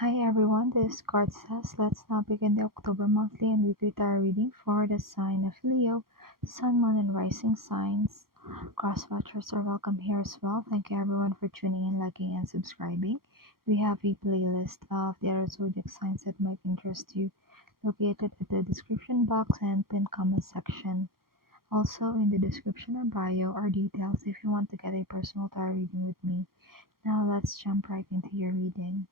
Hi everyone, this is card says let's now begin the October monthly and weekly tarot reading for the sign of Leo, Sun, Moon, and Rising signs. Cross watchers are welcome here as well. Thank you everyone for tuning in, liking, and subscribing. We have a playlist of the other zodiac signs that might interest you located at the description box and pinned comment section. Also in the description or bio are details if you want to get a personal tarot reading with me. Now let's jump right into your reading.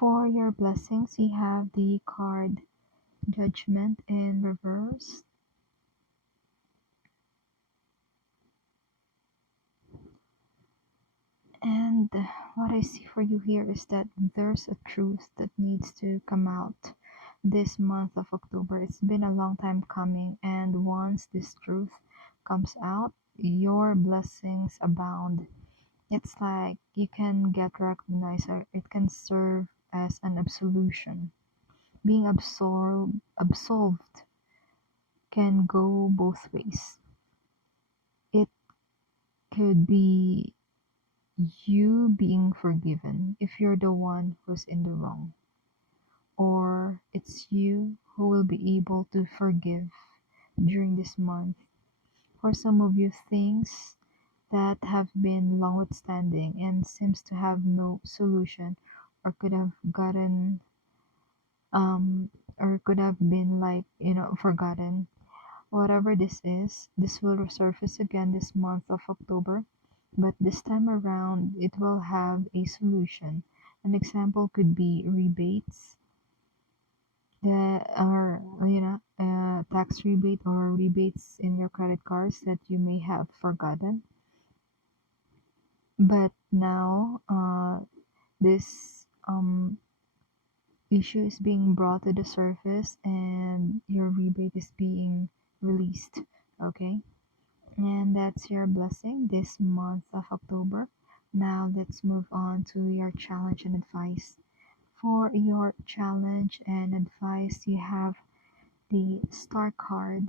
For your blessings, you have the card Judgment in reverse. And what I see for you here is that there's a truth that needs to come out this month of October. It's been a long time coming, and once this truth comes out, your blessings abound. It's like you can get recognized, or it can serve as an absolution. Being absolved can go both ways. It could be you being forgiven if you're the one who's in the wrong, or it's you who will be able to forgive during this month. For some of you, things that have been long withstanding and seems to have no solution, or could have gotten or could have been like forgotten. Whatever this is, this will resurface again this month of October, but this time around it will have a solution. An example could be rebates that are, tax rebate or rebates in your credit cards that you may have forgotten. But now, this issue is being brought to the surface and your rebate is being released. Okay. And that's your blessing this month of October. Now let's move on to your challenge and advice. For your challenge and advice, you have the Star card.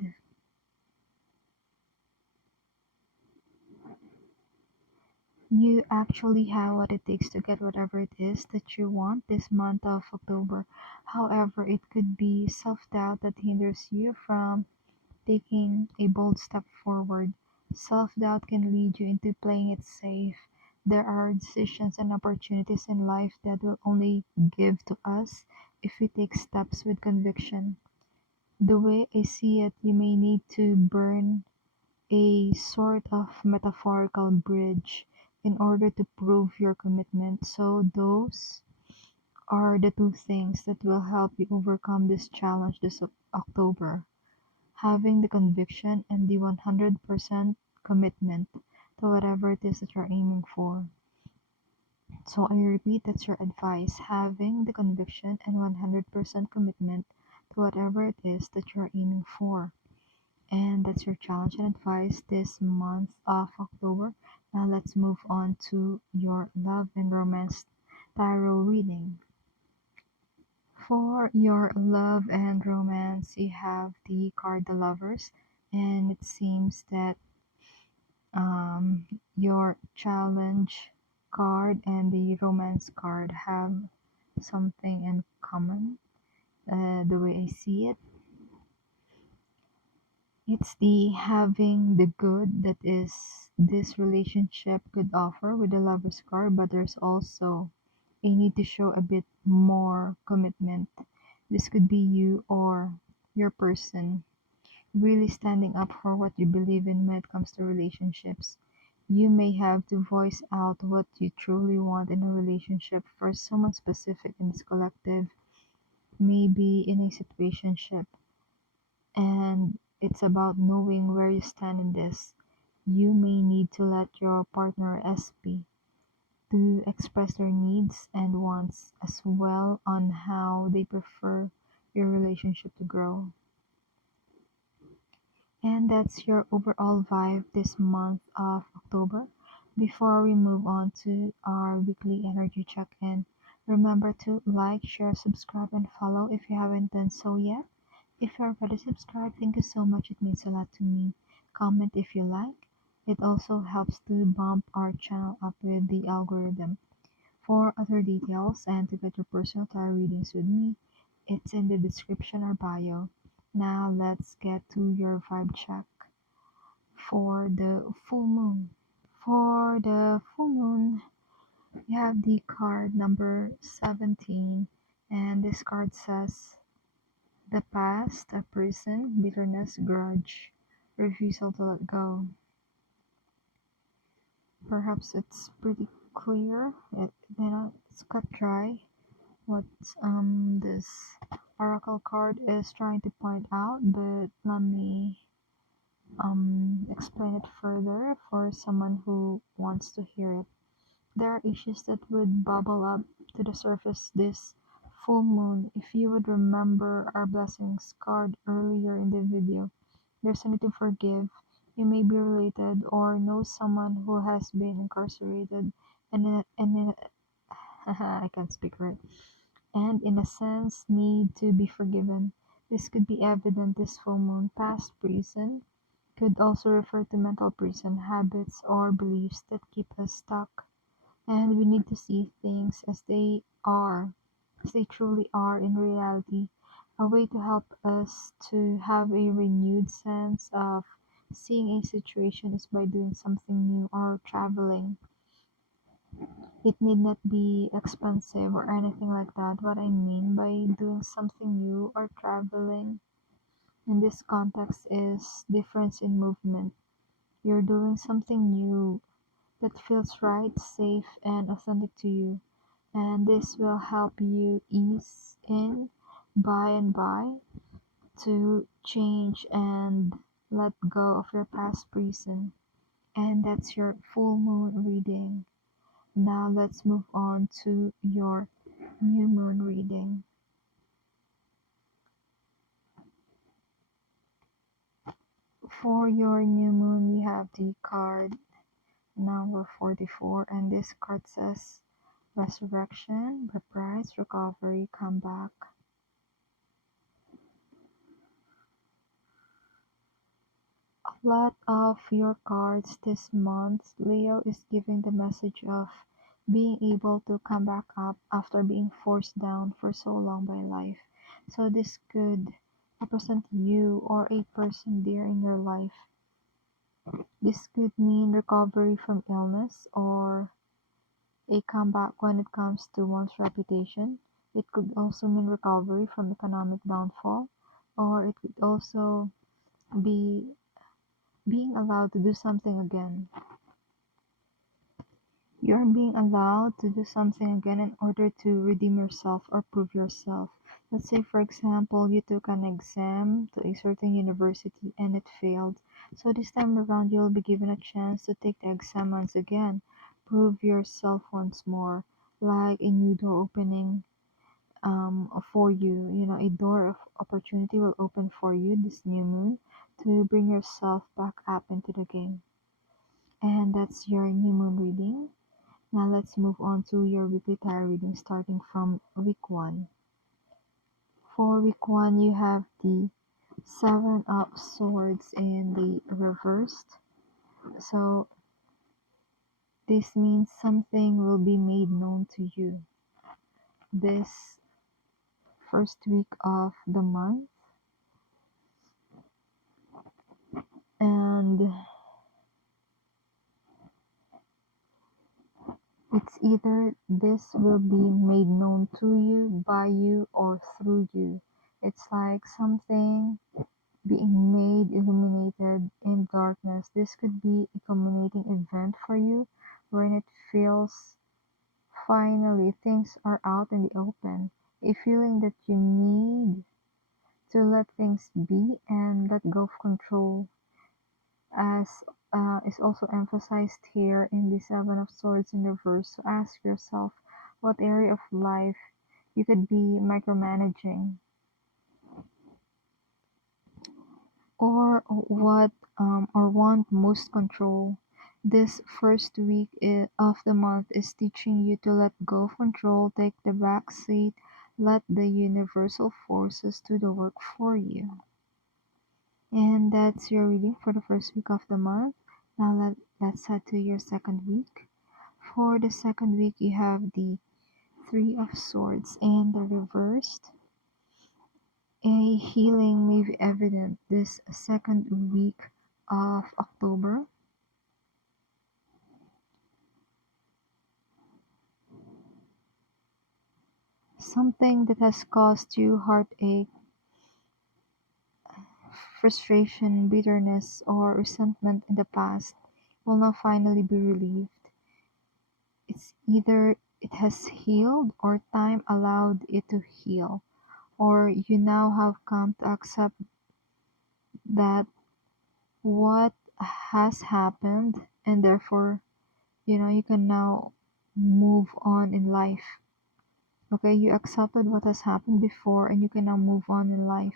You actually have what it takes to get whatever it is that you want this month of October. However, it could be self doubt that hinders you from taking a bold step forward. Self-doubt can lead you into playing it safe. There are decisions and opportunities in life that will only give to us if we take steps with conviction. The way I see it, you may need to burn a sort of metaphorical bridge in order to prove your commitment. So those are the two things that will help you overcome this challenge this October. Having the conviction and the 100% commitment to whatever it is that you're aiming for. So I repeat, that's your advice. Having the conviction and 100% commitment to whatever it is that you're aiming for. And that's your challenge and advice this month of October. Now let's move on to your love and romance tarot reading. For your love and romance, you have the card The Lovers, and it seems that your challenge card and the romance card have something in common. The way I see it, it's the having the good that is this relationship could offer with the Lovers card, but there's also a need to show a bit more commitment. This could be you or your person really standing up for what you believe in when it comes to relationships. You may have to voice out what you truly want in a relationship for someone specific in this collective, maybe in a situationship. And it's about knowing where you stand in this. You may need to let your partner SP to express their needs and wants as well on how they prefer your relationship to grow. And that's your overall vibe this month of October. Before we move on to our weekly energy check in, remember to like, share, subscribe, and follow if you haven't done so yet. If you're already subscribed, thank you so much. It means a lot to me. comment if you like. It also helps to bump our channel up with the algorithm. For other details and to get your personal tarot readings with me, it's in the description or bio. Now let's get to your vibe check for the full moon. For the full moon, you have the card number 17, and this card says the past, a prison, bitterness, grudge, refusal to let go. Perhaps it's pretty clear. It's cut dry. What this oracle card is trying to point out, but let me explain it further for someone who wants to hear it. There are issues that would bubble up to the surface this full moon. If you would remember our blessings card earlier in the video, there's a need to forgive. You may be related or know someone who has been incarcerated and I can't speak right, and in a sense need to be forgiven. This could be evident this full moon. Past prison could also refer to mental prison, habits or beliefs that keep us stuck, and we need to see things as they are, as they truly are in reality. A way to help us to have a renewed sense of seeing a situation is by doing something new or traveling. It need not be expensive or anything like that. What I mean by doing something new or traveling in this context is difference in movement. You're doing something new that feels right, safe, and authentic to you. And this will help you ease in by and by to change and let go of your past prison. And that's your full moon reading. Now let's move on to your new moon reading. For your new moon, we have the card number 44, and this card says resurrection, reprise, recovery, comeback. A lot of your cards this month, Leo, is giving the message of being able to come back up after being forced down for so long by life. So this could represent you or a person dear in your life. This could mean recovery from illness or a comeback when it comes to one's reputation. It could also mean recovery from economic downfall, or it could also be being allowed to do something again. You're being allowed to do something again in order to redeem yourself or prove yourself. Let's say, for example, you took an exam to a certain university and it failed. So this time around, you'll be given a chance to take the exam once again, prove yourself once more, like a new door opening for you. You know, a door of opportunity will open for you this new moon to bring yourself back up into the game. And that's your new moon reading. Now let's move on to your weekly tarot reading starting from week 1. For week 1, you have the Seven of Swords in the reversed. So this means something will be made known to you this first week of the month. And it's either this will be made known to you, by you, or through you. It's like something being made illuminated in darkness. This could be a culminating event for you when it feels finally things are out in the open. A feeling that you need to let things be and let go of control, as is also emphasized here in the Seven of Swords in reverse. So ask yourself what area of life you could be micromanaging, or what or want most control. This first week of the month is teaching you to let go of control, take the back seat, let the universal forces do the work for you. And that's your reading for the first week of the month. Now let's head to your second week. For the second week, you have the Three of Swords and the reversed. A healing may be evident this second week of October. Something that has caused you heartache, frustration, bitterness, or resentment in the past will now finally be relieved. It's either it has healed or time allowed it to heal, or you now have come to accept that what has happened, and therefore, you can now move on in life. Okay, you accepted what has happened before and you can now move on in life.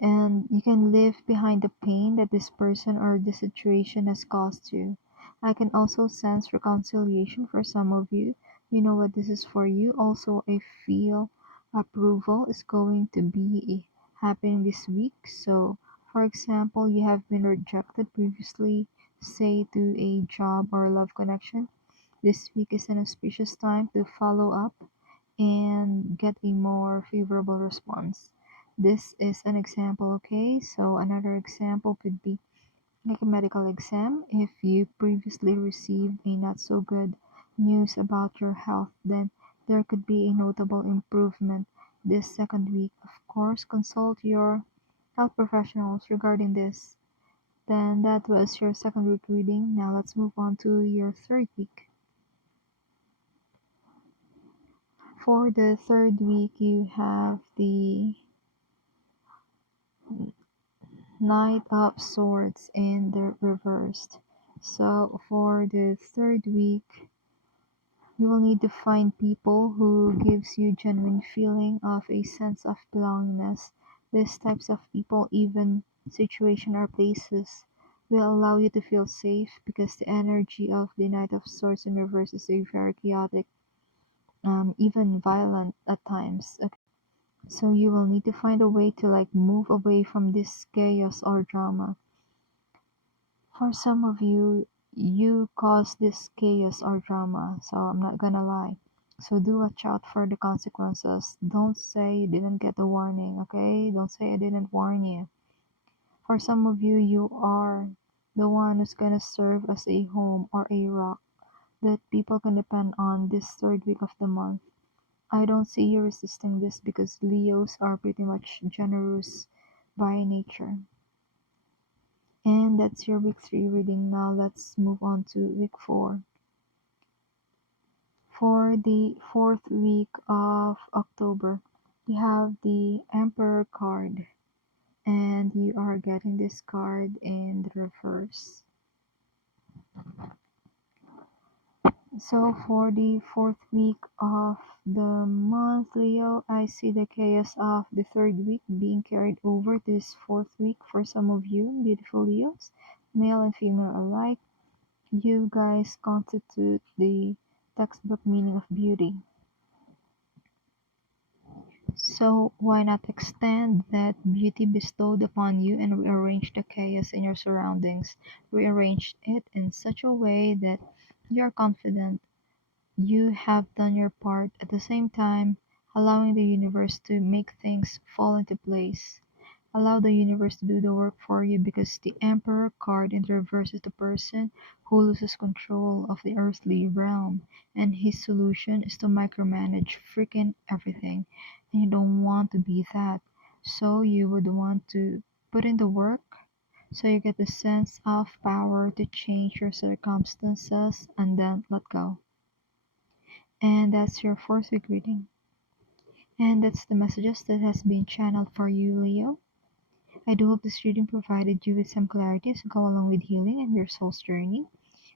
And you can leave behind the pain that this person or this situation has caused you. I can also sense reconciliation for some of you. You know what this is for you. Also, I feel approval is going to be happening this week. So, for example, you have been rejected previously, say to a job or love connection. This week is an auspicious time to follow up and get a more favorable response. This is an example, okay? So another example could be like a medical exam. If you previously received a not so good news about your health, then there could be a notable improvement this second week. Of course, consult your health professionals regarding this. Then that was your second week reading. Now let's move on to your third week. For the third week, you have the Knight of Swords in the reversed. So for the third week, you will need to find people who gives you genuine feeling of a sense of belongingness. These types of people, even situation or places, will allow you to feel safe because the energy of the Knight of Swords in reverse is a very chaotic, even violent at times. Okay? So you will need to find a way to like move away from this chaos or drama. For some of you, you cause this chaos or drama, so I'm not gonna lie. So do watch out for the consequences. Don't say you didn't get a warning, okay? Don't say I didn't warn you. For some of you, you are the one who's gonna serve as a home or a rock that people can depend on this third week of the month. I don't see you resisting this because Leos are pretty much generous by nature. And that's your week 3 reading. Now let's move on to week 4. For the fourth week of October, you have the Emperor card, and you are getting this card in the reverse. So for the fourth week of the month, Leo, I see the chaos of the third week being carried over to this fourth week for some of you, beautiful Leos, male and female alike. You guys constitute the textbook meaning of beauty. So why not extend that beauty bestowed upon you and rearrange the chaos in your surroundings? Rearrange it in such a way that you're confident you have done your part, at the same time allowing the universe to make things fall into place. Allow the universe to do the work for you because the Emperor card in the reverse is the person who loses control of the earthly realm, and his solution is to micromanage freaking everything. And you don't want to be that. So you would want to put in the work so you get the sense of power to change your circumstances and then let go. And that's your fourth week reading. And that's the messages that has been channeled for you, Leo. I do hope this reading provided you with some clarity to go along with healing and your soul's journey.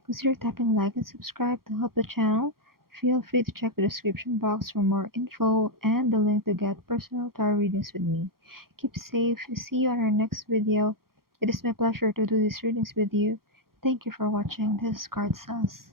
Consider tapping like and subscribe to help the channel. Feel free to check the description box for more info and the link to get personal tarot readings with me. Keep safe. See you on our next video. It is my pleasure to do these readings with you. Thank you for watching. This card says.